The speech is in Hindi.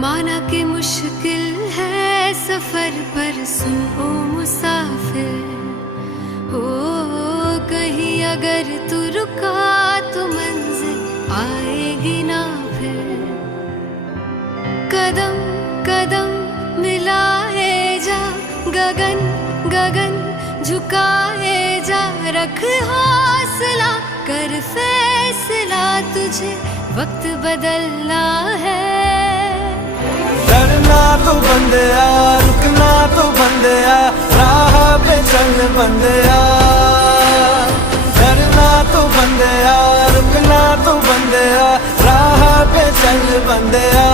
माना कि मुश्किल है सफर पर सुन ओ मुसाफिर, हो कहीं अगर तू रुका तो मंजिल आएगी ना फिर। कदम कदम मिलाए जा, गगन गगन झुकाए जा, रख हौसला कर फैसला, तुझे वक्त बदलना है। डरना तो बंदिया, रुकना तो बंदिया, राह पे चल बंदिया। डरना तो बंदिया, रुकना तो बंदिया, राह पे चल बंदिया।